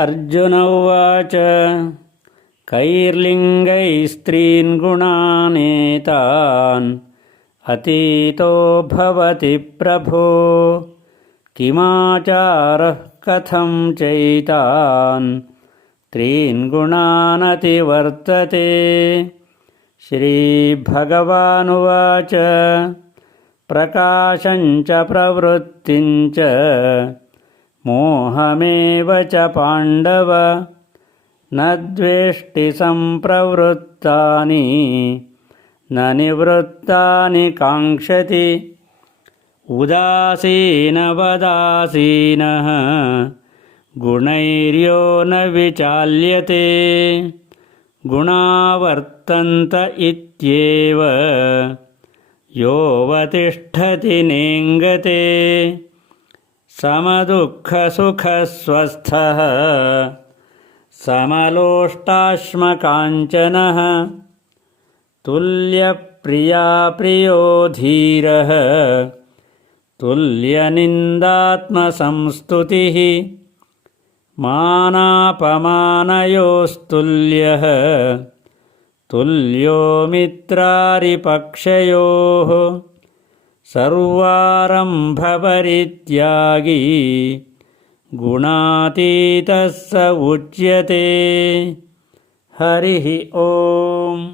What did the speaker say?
अर्जुन उवाच कैर्लिङ्गैस्त्रीन् गुणानेतान् अतीतो भवति प्रभो किमाचारः कथं चैतान् त्रीन् गुणानतिवर्तते। श्रीभगवानुवाच प्रकाशं च प्रवृत्तिं च मोहमेव च पाण्डव न द्वेष्टि सम्प्रवृत्तानि न निवृत्तानि काङ्क्षति। उदासीनवदासीनः गुणैर्यो न विचाल्यते गुणावर्तन्त इत्येव योऽवतिष्ठति नेङ्गते। समदुःखसुखस्वस्थः समलोष्टाश्मकाञ्चनः तुल्यप्रिया प्रियो धीरः तुल्यनिन्दात्मसंस्तुतिः मानापमानयोस्तुल्यः तुल्यो मित्रारिपक्षयोः सर्वारम्भपरित्यागी गुणातीतः स उच्यते। हरिः ओम्।